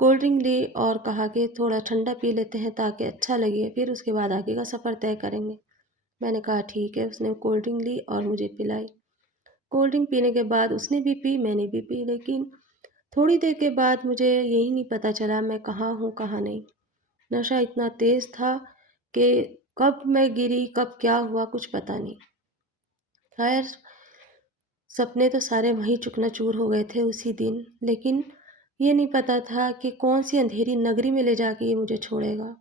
Cold drink لی اور کہا کہ تھوڑا ٹھنڈا پی لیتے ہیں تاکہ اچھا لگے، پھر اس کے بعد آگے کا سفر طے کریں گے۔ میں نے کہا ٹھیک ہے، اس نے کولڈ ڈرنک لی اور مجھے پلائی۔ کولڈ ڈرنک پینے کے بعد اس نے بھی پی، میں نے بھی پی، لیکن تھوڑی دیر کے بعد مجھے یہی نہیں پتہ چلا میں کہاں ہوں کہاں نہیں۔ نشہ اتنا تیز تھا کہ کب میں گری، کب کیا ہوا کچھ پتہ نہیں۔ خیر، سپنے تو سارے وہیں چکنا چور ہو گئے تھے اسی دن، لیکن یہ نہیں پتہ تھا کہ کون سی اندھیری نگری میں لے جا کے یہ مجھے چھوڑے گا۔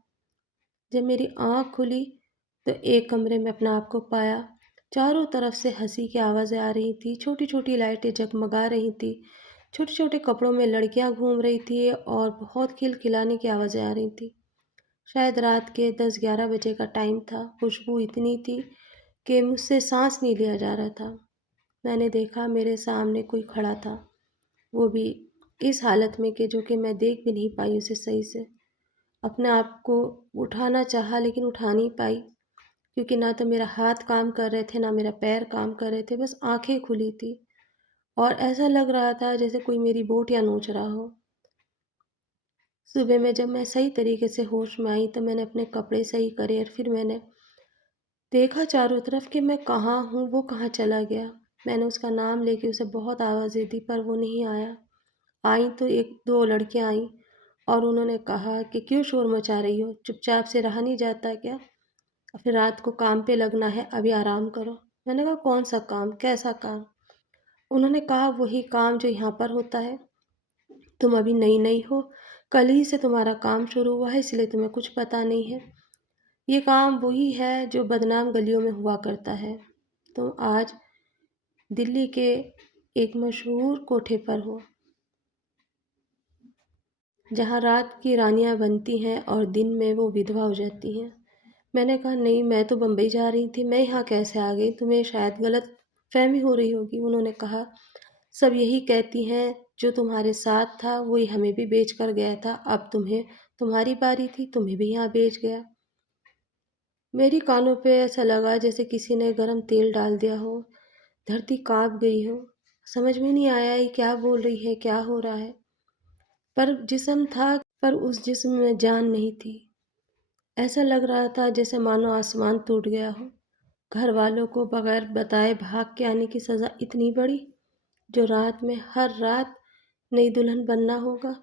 جب میری آنکھ کھلی تو ایک کمرے میں اپنا آپ کو پایا۔ چاروں طرف سے ہنسی کی آوازیں آ رہی تھی، چھوٹی چھوٹی لائٹیں جگمگا رہی تھی، چھوٹے چھوٹے کپڑوں میں لڑکیاں گھوم رہی تھی اور بہت کھلکھلانے کی آوازیں آ رہی تھی۔ شاید رات کے 10-11 بجے کا ٹائم تھا، خوشبو اتنی تھی کہ مجھ سے سانس نہیں لیا جا رہا تھا۔ میں نے دیکھا میرے سامنے کوئی کھڑا تھا، وہ بھی اس حالت میں کہ جو کہ میں دیکھ بھی نہیں پائی اسے صحیح سے۔ اپنے آپ کو اٹھانا چاہا لیکن اٹھا نہیں پائی، کیونکہ نہ تو میرا ہاتھ کام کر رہے تھے نہ میرا پیر کام کر رہے تھے، بس آنکھیں کھلی تھی اور ایسا لگ رہا تھا جیسے کوئی میری بوٹیاں نوچ رہا ہو۔ صبح میں جب میں صحیح طریقے سے ہوش میں آئی تو میں نے اپنے کپڑے صحیح کرے اور پھر میں نے دیکھا چاروں طرف کہ میں کہاں ہوں، وہ کہاں چلا گیا۔ میں نے اس کا نام لے کے اسے بہت آوازیں دی پر وہ نہیں آیا۔ آئیں تو 1-2 لڑکیاں آئیں اور انہوں نے کہا کہ کیوں شور مچا رہی ہو، چپ چاپ سے رہا نہیں جاتا کیا؟ پھر رات کو کام پہ لگنا ہے، ابھی آرام کرو۔ میں نے کہا کون سا کام، کیسا کام؟ انہوں نے کہا وہی کام جو یہاں پر ہوتا ہے، تم ابھی نئی نئی ہو، کل ہی سے تمہارا کام شروع ہوا ہے، اس لیے تمہیں کچھ پتہ نہیں ہے۔ یہ کام وہی ہے جو بدنام گلیوں میں ہوا کرتا ہے۔ تم آج دلی کے ایک مشہور کوٹھے پر ہو، جہاں رات کی رانیاں بنتی ہیں اور دن میں وہ ودھوا ہو جاتی ہیں۔ میں نے کہا نہیں، میں تو بمبئی جا رہی تھی، میں یہاں کیسے آ گئی؟ تمہیں شاید غلط فہمی ہو رہی ہوگی۔ انہوں نے کہا سب یہی کہتی ہیں، جو تمہارے ساتھ تھا وہی ہمیں بھی بیچ کر گیا تھا، اب تمہاری باری تھی، تمہیں بھی یہاں بیچ گیا۔ میری کانوں پہ ایسا لگا جیسے کسی نے گرم تیل ڈال دیا ہو، دھرتی کانپ گئی ہو، سمجھ میں نہیں آیا یہ کیا بول رہی ہے، کیا ہو رہا ہے۔ پر جسم تھا، پر اس جسم میں جان نہیں تھی۔ ایسا لگ رہا تھا جیسے مانو آسمان ٹوٹ گیا ہو۔ گھر والوں کو بغیر بتائے بھاگ کے آنے کی سزا اتنی بڑی، جو رات میں ہر رات نئی دلہن بننا ہوگا۔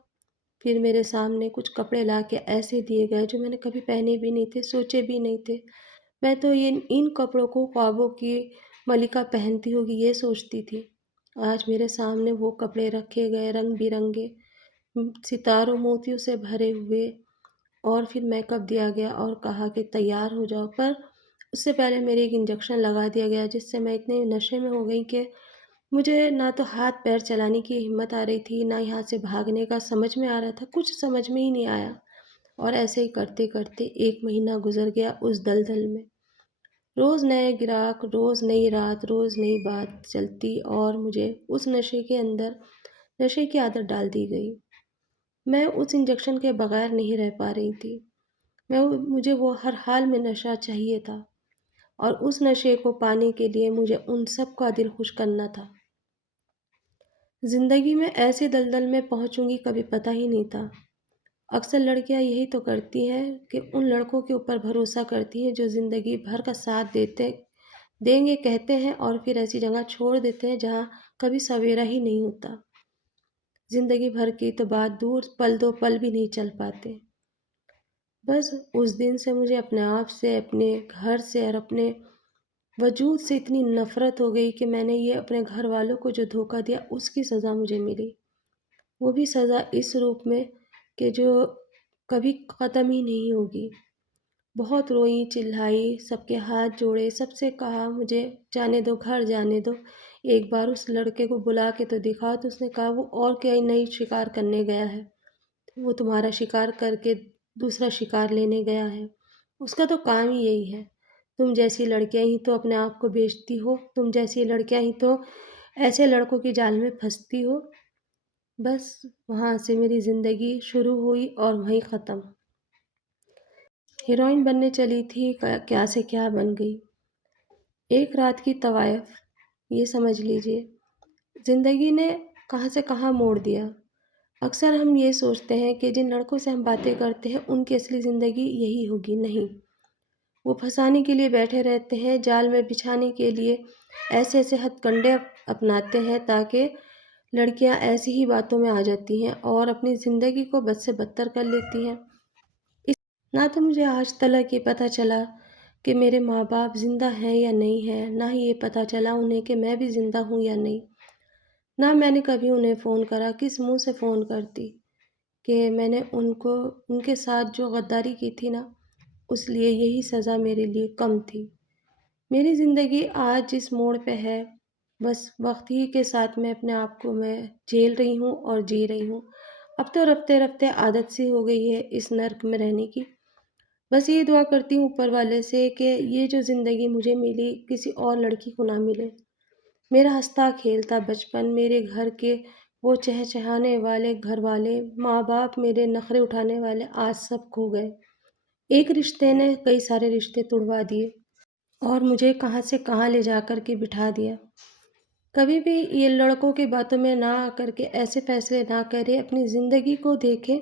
پھر میرے سامنے کچھ کپڑے لا کے ایسے دیے گئے جو میں نے کبھی پہنے بھی نہیں تھے، سوچے بھی نہیں تھے۔ میں تو ان کپڑوں کو خوابوں کی ملکہ پہنتی ہوگی یہ سوچتی تھی۔ آج میرے سامنے وہ کپڑے رکھے گئے، رنگ برنگے، ستاروں موتیوں سے بھرے ہوئے، اور پھر میک اپ دیا گیا اور کہا کہ تیار ہو جاؤ۔ پر اس سے پہلے میرے ایک انجیکشن لگا دیا گیا، جس سے میں اتنے نشے میں ہو گئی کہ مجھے نہ تو ہاتھ پیر چلانے کی ہمت آ رہی تھی، نہ یہاں سے بھاگنے کا سمجھ میں آ رہا تھا، کچھ سمجھ میں ہی نہیں آیا۔ اور ایسے ہی کرتے کرتے 1 مہینہ گزر گیا اس دلدل میں۔ روز نئے گراہک، روز نئی رات، روز نئی بات چلتی اور مجھے اس نشے کی عادت ڈال دی گئی۔ میں اس انجیکشن کے بغیر نہیں رہ پا رہی تھی۔ مجھے وہ ہر حال میں نشہ چاہیے تھا، اور اس نشے کو پانے کے لیے مجھے ان سب کا دل خوش کرنا تھا۔ زندگی میں ایسے دلدل میں پہنچوں گی کبھی پتہ ہی نہیں تھا۔ اکثر لڑکیاں یہی تو کرتی ہیں کہ ان لڑکوں کے اوپر بھروسہ کرتی ہیں جو زندگی بھر کا ساتھ دیں گے کہتے ہیں، اور پھر ایسی جگہ چھوڑ دیتے ہیں جہاں کبھی سویرا ہی نہیں ہوتا۔ زندگی بھر کی تو بات دور، پل 2 پل بھی نہیں چل پاتے۔ بس اس دن سے مجھے اپنے آپ سے، اپنے گھر سے اور اپنے وجود سے اتنی نفرت ہو گئی کہ میں نے یہ اپنے گھر والوں کو جو دھوکہ دیا اس کی سزا مجھے ملی۔ وہ بھی سزا اس روپ میں کہ جو کبھی ختم ہی نہیں ہوگی۔ بہت روئی، چلائی، سب کے ہاتھ جوڑے، سب سے کہا مجھے جانے دو، گھر جانے دو۔ ایک بار اس لڑکے کو بلا کے تو دکھا تو اس نے کہا وہ اور کیا نئی شکار کرنے گیا ہے، وہ تمہارا شکار کر کے دوسرا شکار لینے گیا ہے، اس کا تو کام ہی یہی ہے۔ تم جیسی لڑکیاں ہی تو اپنے آپ کو بیچتی ہو، تم جیسی لڑکیاں ہی تو ایسے لڑکوں کی جال میں پھنستی ہو۔ بس وہاں سے میری زندگی شروع ہوئی اور وہیں ختم۔ ہیروئن بننے چلی تھی، کیا سے کیا بن گئی۔ ایک رات کی طوائف، یہ سمجھ لیجئے۔ زندگی نے کہاں سے کہاں موڑ دیا۔ اکثر ہم یہ سوچتے ہیں کہ جن لڑکوں سے ہم باتیں کرتے ہیں ان کی اصلی زندگی یہی ہوگی، نہیں۔ وہ پھنسانے کے لیے بیٹھے رہتے ہیں، جال میں بچھانے کے لیے ایسے ایسے ہتھ کنڈے اپناتے ہیں تاکہ لڑکیاں ایسی ہی باتوں میں آ جاتی ہیں اور اپنی زندگی کو بد سے بدتر کر لیتی ہیں۔ نہ تو مجھے آج تلک یہ پتہ چلا کہ میرے ماں باپ زندہ ہیں یا نہیں ہیں، نہ ہی یہ پتہ چلا انہیں کہ میں بھی زندہ ہوں یا نہیں۔ نہ میں نے کبھی انہیں فون کرا، کس منہ سے فون کرتی کہ میں نے ان کے ساتھ جو غداری کی تھی نا، اس لیے یہی سزا میرے لیے کم تھی۔ میری زندگی آج جس موڑ پہ ہے، بس وقت ہی کے ساتھ میں اپنے آپ کو میں جھیل رہی ہوں اور جی رہی ہوں۔ اب تو رفتے رفتے عادت سی ہو گئی ہے اس نرک میں رہنے کی۔ بس یہ دعا کرتی ہوں اوپر والے سے کہ یہ جو زندگی مجھے ملی کسی اور لڑکی کو نہ ملے۔ میرا ہنستا کھیلتا بچپن، میرے گھر کے وہ چہچہانے والے گھر والے، ماں باپ میرے نخرے اٹھانے والے آج سب کھو گئے۔ ایک رشتے نے کئی سارے رشتے توڑوا دیے اور مجھے کہاں سے کہاں لے جا کر کے بٹھا دیا۔ کبھی بھی یہ لڑکوں کی باتوں میں نہ آ کر کے ایسے فیصلے نہ کرے، اپنی زندگی کو دیکھیں